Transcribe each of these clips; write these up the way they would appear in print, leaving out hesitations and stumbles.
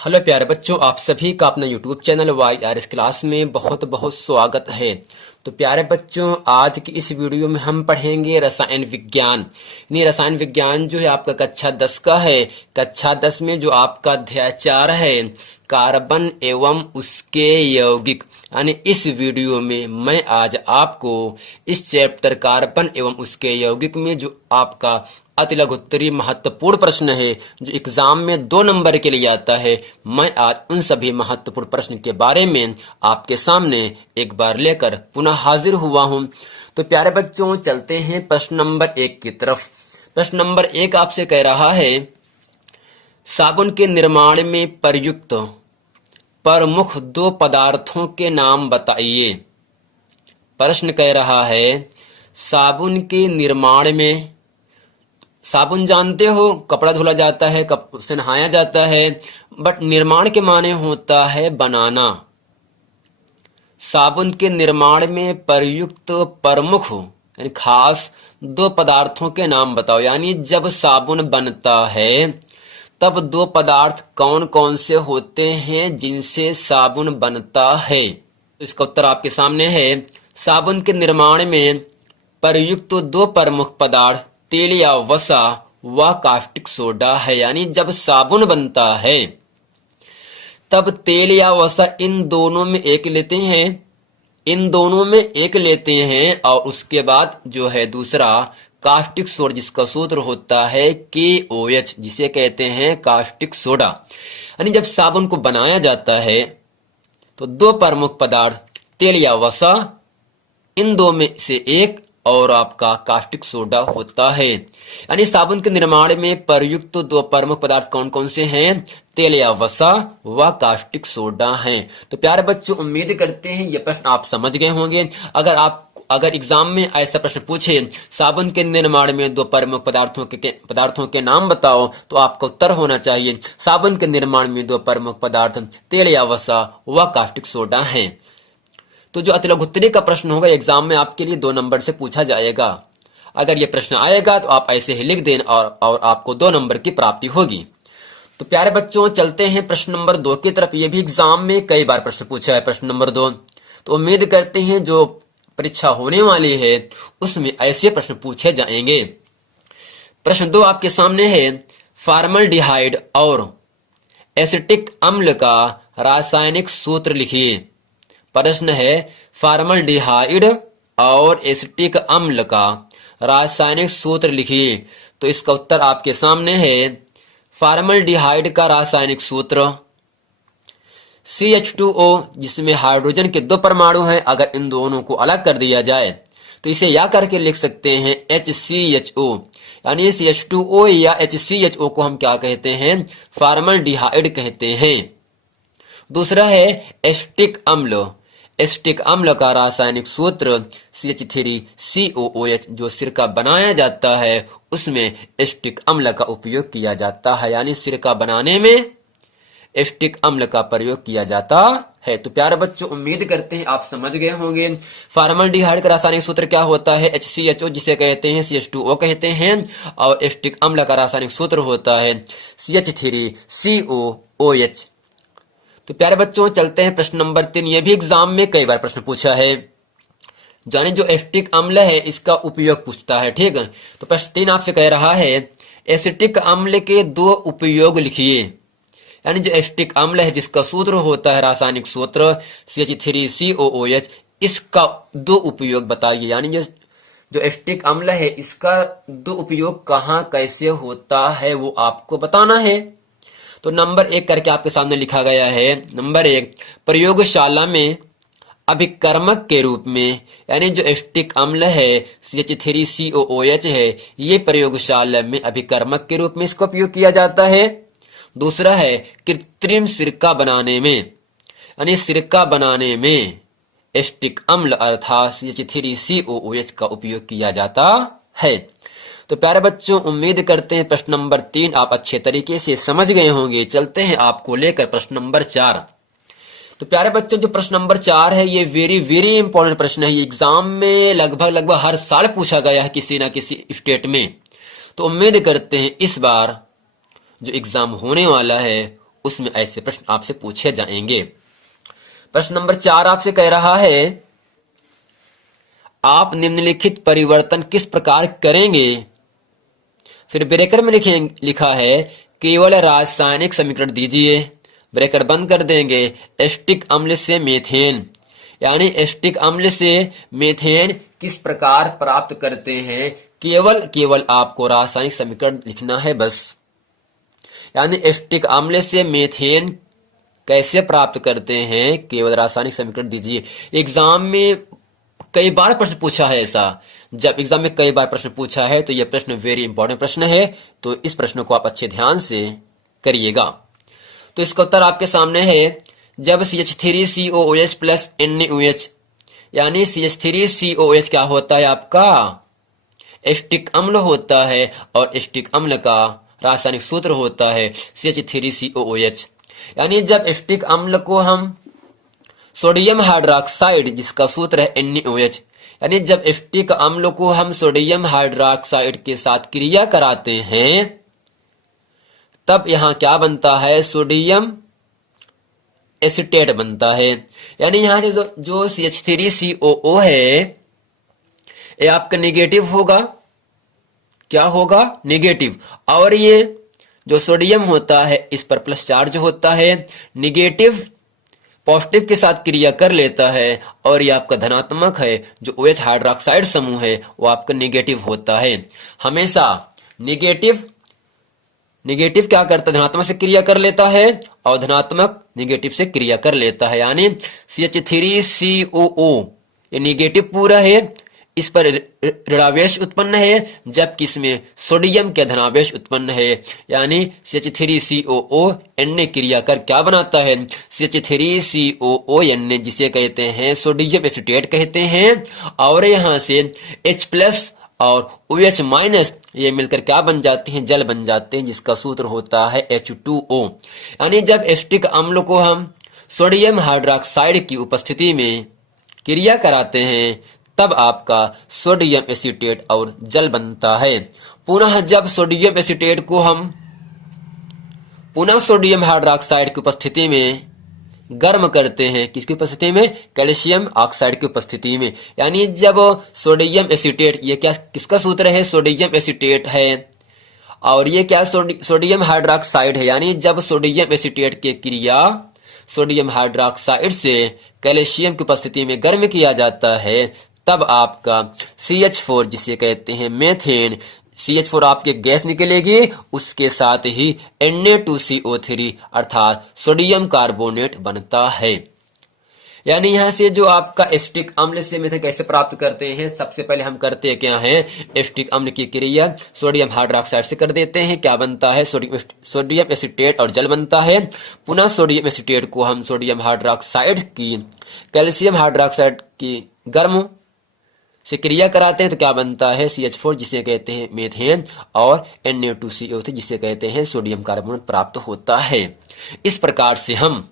Hello प्यारे बच्चों, आप सभी का अपना यूट्यूब चैनल YRS क्लास में बहुत बहुत स्वागत है। तो प्यारे बच्चों, आज की इस वीडियो में हम पढ़ेंगे रसायन विज्ञान। यानी रसायन विज्ञान जो है आपका कक्षा 10 का है। कक्षा 10 में जो आपका अध्याय 4 है, कार्बन एवं उसके यौगिक। यानी इस वीडियो में मैं आज आपको इस चैप्टर कार्बन एवं उसके यौगिक में जो आपका अति लघुत्तरी महत्वपूर्ण प्रश्न है, जो एग्जाम में 2 नंबर के लिए आता है, मैं आज उन सभी महत्वपूर्ण प्रश्न के बारे में आपके सामने एक बार लेकर पुनः हाजिर हुआ हूं। तो प्यारे बच्चों, चलते हैं प्रश्न नंबर 1 की तरफ। प्रश्न नंबर 1 आपसे कह रहा है, साबुन के निर्माण में प्रयुक्त प्रमुख 2 पदार्थों के नाम बताइए। प्रश्न कह रहा है, साबुन के निर्माण में, साबुन जानते हो कपड़ा धुला जाता है, कप से नहाया जाता है, बट निर्माण के माने होता है बनाना। साबुन के निर्माण में प्रयुक्त प्रमुख यानी खास 2 पदार्थों के नाम बताओ। यानी जब साबुन बनता है तब 2 पदार्थ कौन कौन से होते हैं जिनसे साबुन बनता है। तो इसका उत्तर आपके सामने है। साबुन के निर्माण में प्रयुक्त 2 प्रमुख पदार्थ तेल या वसा व कास्टिक सोडा है। यानी जब साबुन बनता है तब तेल या वसा इन दोनों में एक लेते हैं और उसके बाद जो है दूसरा कास्टिक सोडा, जिसका सूत्र होता है KOH, जिसे कहते हैं कास्टिक सोडा। यानी जब साबुन को बनाया जाता है तो 2 प्रमुख पदार्थ तेल या वसा, इन 2 में से एक और आपका कास्टिक सोडा होता है। यानी साबुन के निर्माण में प्रयुक्त 2 प्रमुख पदार्थ कौन कौन से हैं? तेल या वसा व कास्टिक सोडा हैं। तो प्यारे बच्चों, उम्मीद करते हैं ये प्रश्न आप समझ गए होंगे। अगर एग्जाम में ऐसा प्रश्न पूछे, साबुन के निर्माण में 2 प्रमुख पदार्थों के नाम बताओ, तो आपका उत्तर होना चाहिए साबुन के निर्माण में 2 प्रमुख पदार्थ तेल या वसा व कास्टिक सोडा हैं। तो जो अति लघुत्तरी का प्रश्न होगा एग्जाम में आपके लिए 2 नंबर से पूछा जाएगा। अगर ये प्रश्न आएगा तो आप ऐसे ही लिख दें और आपको 2 नंबर की प्राप्ति होगी। तो प्यारे बच्चों, चलते हैं प्रश्न नंबर 2 की तरफ। ये भी एग्जाम में कई बार प्रश्न पूछा है, प्रश्न नंबर 2। तो उम्मीद करते हैं जो परीक्षा होने वाली है उसमें ऐसे प्रश्न पूछे जाएंगे। प्रश्न 2 आपके सामने है, फॉर्मल्डिहाइड और एसिटिक अम्ल का रासायनिक सूत्र लिखिए। प्रश्न है, फॉर्मल्डिहाइड और एसिटिक अम्ल का रासायनिक सूत्र लिखिए। तो इसका उत्तर आपके सामने है। फॉर्मल्डिहाइड का रासायनिक सूत्र CH2O, जिसमें हाइड्रोजन के 2 परमाणु हैं। अगर इन दोनों को अलग कर दिया जाए तो इसे या करके लिख सकते हैं HCHO। यानी CH2O या HCHO को हम क्या कहते हैं? फॉर्मल्डिहाइड कहते हैं। दूसरा है एसिटिक अम्ल। एसिटिक अम्ल का रासायनिक सूत्र CH3COOH। जो सिरका बनाया जाता है उसमें एसिटिक अम्ल का उपयोग किया जाता है। यानी सिरका बनाने में एसिटिक अम्ल का प्रयोग किया जाता है। तो प्यारे बच्चों, उम्मीद करते हैं आप समझ गए होंगे। फॉर्मल्डिहाइड का रासायनिक सूत्र क्या होता है? HCHO, जिसे कहते हैं CH2O कहते हैं, और एसिटिक अम्ल का रासायनिक सूत्र होता है CH3COOH। तो प्यारे बच्चों, चलते हैं प्रश्न नंबर 3। ये भी एग्जाम में कई बार प्रश्न पूछा है। जाने जो एसिटिक अम्ल है इसका उपयोग पूछता है, ठीक है। तो प्रश्न 3 आपसे कह रहा है, एसिटिक अम्ल के 2 उपयोग लिखिए। यानी जो एसिटिक अम्ल है जिसका सूत्र होता है रासायनिक सूत्र CH3COOH, इसका 2 उपयोग बताइए। यानी जो एसिटिक अम्ल है इसका 2 उपयोग कहाँ कैसे होता है वो आपको बताना है। तो नंबर 1 करके आपके सामने लिखा गया है। नंबर 1, प्रयोगशाला में अभिकर्मक के रूप में। यानी जो एसिटिक अम्ल है CH3COOH है, ये प्रयोगशाला में अभिकर्मक के रूप में इसका उपयोग किया जाता है। दूसरा है कृत्रिम सिरका बनाने में। यानी सिरका बनाने में एसिटिक अम्ल अर्थात CH3COOH का उपयोग किया जाता है। तो प्यारे बच्चों, उम्मीद करते हैं प्रश्न नंबर 3 आप अच्छे तरीके से समझ गए होंगे। चलते हैं आपको लेकर प्रश्न नंबर 4। तो प्यारे बच्चों, जो प्रश्न नंबर 4 है ये वेरी वेरी इंपॉर्टेंट प्रश्न है। ये एग्जाम में लगभग हर साल पूछा गया है किसी ना किसी स्टेट में। तो उम्मीद करते हैं इस बार जो एग्जाम होने वाला है उसमें ऐसे प्रश्न आपसे पूछे जाएंगे। प्रश्न नंबर 4 आपसे कह रहा है, आप निम्नलिखित परिवर्तन किस प्रकार करेंगे। फिर ब्रैकेट में लिखा है केवल रासायनिक समीकरण दीजिए, ब्रैकेट बंद कर देंगे, एस्टिक अम्ल से मीथेन, यानी एस्टिक अम्ल से मीथेन किस प्रकार प्राप्त करते हैं, केवल आपको रासायनिक समीकरण लिखना है बस। यानी एस्टिक अम्ल से मीथेन कैसे प्राप्त करते हैं, केवल रासायनिक समीकरण दीजिए। एग्जाम में कई बार प्रश्न पूछा है ऐसा। जब एग्जाम में कई बार प्रश्न पूछा है तो यह प्रश्न वेरी इंपॉर्टेंट प्रश्न है, तो इस प्रश्न को आप अच्छे ध्यान से करिएगा। तो इसका उत्तर आपके सामने है, जब CH3COOH प्लस NaOH, यानी CH3COOH क्या होता है आपका, एस्टिक अम्ल होता है, और एस्टिक अम्ल का रासायनिक सूत्र होता है CH3COOH। यानी जब एस्टिक अम्ल को हम सोडियम हाइड्रोक्साइड, जिसका सूत्र है NaOH, यानी जब एस्टिक अम्ल को हम सोडियम हाइड्रोक्साइड के साथ क्रिया कराते हैं तब यहां क्या बनता है, सोडियम एसीटेट बनता है। यानी यहां से जो CH3COO है ये आपका नेगेटिव होगा, क्या होगा, नेगेटिव, और ये जो सोडियम होता है इस पर प्लस चार्ज होता है, नेगेटिव पॉजिटिव के साथ क्रिया कर लेता है, और ये आपका धनात्मक है। जो OH हाइड्रोक्साइड समूह है वो आपका नेगेटिव होता है। हमेशा नेगेटिव क्या करता है, धनात्मक से क्रिया कर लेता है, और धनात्मक नेगेटिव से क्रिया कर लेता है। यानी CH3COO ये नेगेटिव पूरा है, इस पर ऋणावेश उत्पन्न है, जबकि इसमें सोडियम के धनावेश उत्पन्न है। यानी CH3COO Na क्रिया कर क्या बनाता है, CH3COO Na, जिसे कहते हैं सोडियम एसीटेट कहते हैं, और यहां से H प्लस और OH माइनस ये मिलकर क्या बन जाते हैं, जल बन जाते हैं, जिसका सूत्र होता है H2O। यानी जब एस्टिक अम्ल को हम सोडियम हाइड्रोक्साइड की उपस्थिति में क्रिया कराते हैं तब आपका सोडियम एसीटेट और जल बनता है। पुनः जब सोडियम एसीटेट को हम पुनः सोडियम हाइड्रोक्साइड की उपस्थिति में गर्म करते हैं, किसकी उपस्थिति में, कैल्शियम ऑक्साइड की उपस्थिति में। यानी जब सोडियम एसीटेट, ये क्या किसका सूत्र है, सोडियम एसीटेट है, और ये क्या सोडियम हाइड्रोक्साइड है। यानी जब सोडियम एसीटेट की क्रिया सोडियम हाइड्रोक्साइड से कैल्शियम की उपस्थिति में गर्म किया जाता है तब आपका CH4, जिसे कहते हैं मेथेन, CH4 आपके गैस निकलेगी, उसके साथ ही Na2CO3 अर्थात सोडियम कार्बोनेट बनता है। यानी यहां से जो आपका एस्टिक अम्ल से मेथेन कैसे प्राप्त करते हैं, सबसे पहले हम करते क्या हैं, एस्टिक अम्ल की क्रिया सोडियम हाइड्रोक्साइड से कर देते हैं, क्या बनता है, सोडियम एसीटेट और जल बनता है। पुनः सोडियम एसीटेट को हम सोडियम हाइड्रोक्साइड की कैल्शियम हाइड्रोक्साइड की गर्म से क्रिया कराते हैं तो क्या बनता है, CH4, जिसे कहते हैं मेथेन, और Na2CO3 जिसे कहते हैं सोडियम कार्बोनेट प्राप्त होता है। इस प्रकार से हम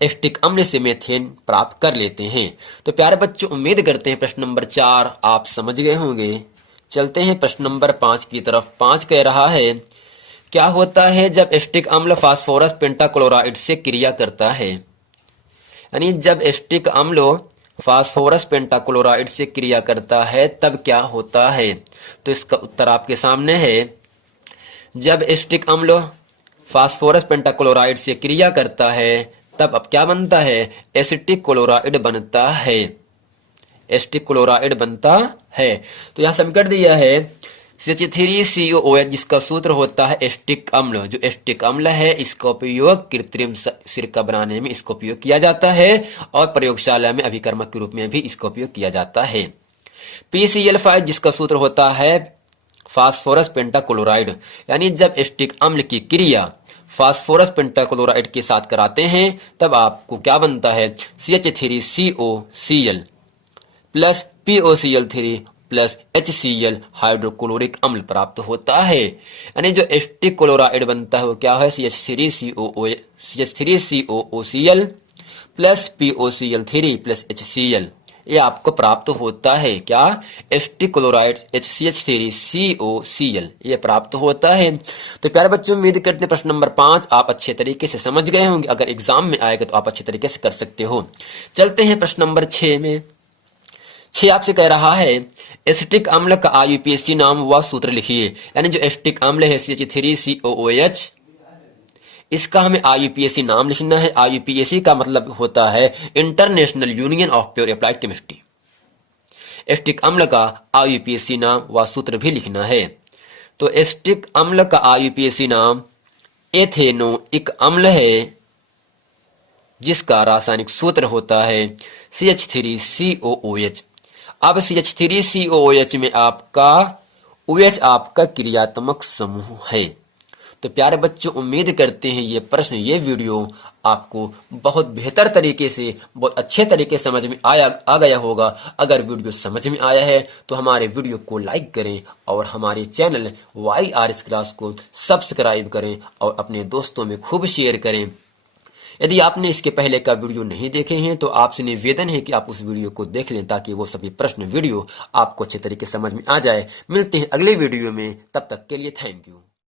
एस्टिक अम्ल से मेथेन प्राप्त कर लेते हैं। तो प्यारे बच्चों, उम्मीद करते हैं प्रश्न नंबर 4 आप समझ गए होंगे। चलते हैं प्रश्न नंबर 5 की तरफ। 5 कह रहा है, क्या होता है जब एस्टिक अम्ल फास्फोरस पेंटाक्लोराइड से क्रिया करता है। यानी जब एस्टिक अम्ल फास्फोरस पेंटाक्लोराइड से क्रिया करता है तब क्या होता है। तो इसका उत्तर आपके सामने है, जब एस्टिक अम्ल फास्फोरस पेंटाक्लोराइड से क्रिया करता है तब अब क्या बनता है, एसिटिक क्लोराइड बनता है, एसिटिक क्लोराइड बनता है। तो यहां समीकरण दिया है CH3COOH, जिसका सूत्र होता है एस्टिक अम्ल। जो एस्टिक अम्ल है इसका उपयोग कृत्रिम सिरका बनाने में इसका उपयोग किया जाता है, और प्रयोगशाला में अभिकर्मक के रूप में भी इसका उपयोग किया जाता है। PCl5, जिसका सूत्र होता है फास्फोरस पेंटाक्लोराइड। यानी जब एस्टिक अम्ल की क्रिया फास्फोरस पेंटाक्लोराइड के साथ कराते हैं तब आपको क्या बनता है, CH3COCl plus POCl3 plus HCl hydrochloric अम्ल प्राप्त होता है। यानी जो एस्टिक क्लोराइड बनता है वो क्या है, CH3COOCl plus POCl3 plus HCl। ये आपको प्राप्त होता है क्या, एसिटिक क्लोराइड HCH3COCl, ये प्राप्त होता है। तो प्यारे बच्चों, उम्मीद करते हैं प्रश्न नंबर 5 आप अच्छे तरीके से समझ गए होंगे। अगर एग्जाम में आएगा तो आप अच्छे तरीके से कर सकते हो। चलते हैं प्रश्न नंबर 6 में। 6 आपसे कह रहा है एसिटिक अम्ल का IUPAC नाम व सूत्र लिखिए। यानी जो एसिटिक अम्ल है CH3COOH, इसका हमें IUPAC नाम लिखना है। IUPAC का मतलब होता है international union of pure applied chemistry. Acetic अम्ल का IUPAC नाम व सूत्र भी लिखना है। तो एसिटिक अम्ल का IUPAC नाम एथेनोइक अम्ल है, जिसका रासायनिक सूत्र होता है CH3COOH। अब CH3COOH में आपका OH आपका क्रियात्मक समूह है। तो प्यारे बच्चों, उम्मीद करते हैं ये प्रश्न, ये वीडियो आपको बहुत बेहतर तरीके से, बहुत अच्छे तरीके से समझ में आ गया होगा। अगर वीडियो समझ में आया है तो हमारे वीडियो को लाइक करें और हमारे चैनल YRS क्लास को सब्सक्राइब करें और अपने दोस्तों में खूब शेयर करें। यदि आपने इसके पहले का वीडियो नहीं देखे हैं तो आपसे निवेदन है कि आप उस वीडियो को देख लें, ताकि वो सभी प्रश्न वीडियो आपको अच्छे तरीके से समझ में आ जाए। मिलते हैं अगले वीडियो में, तब तक के लिए थैंक यू।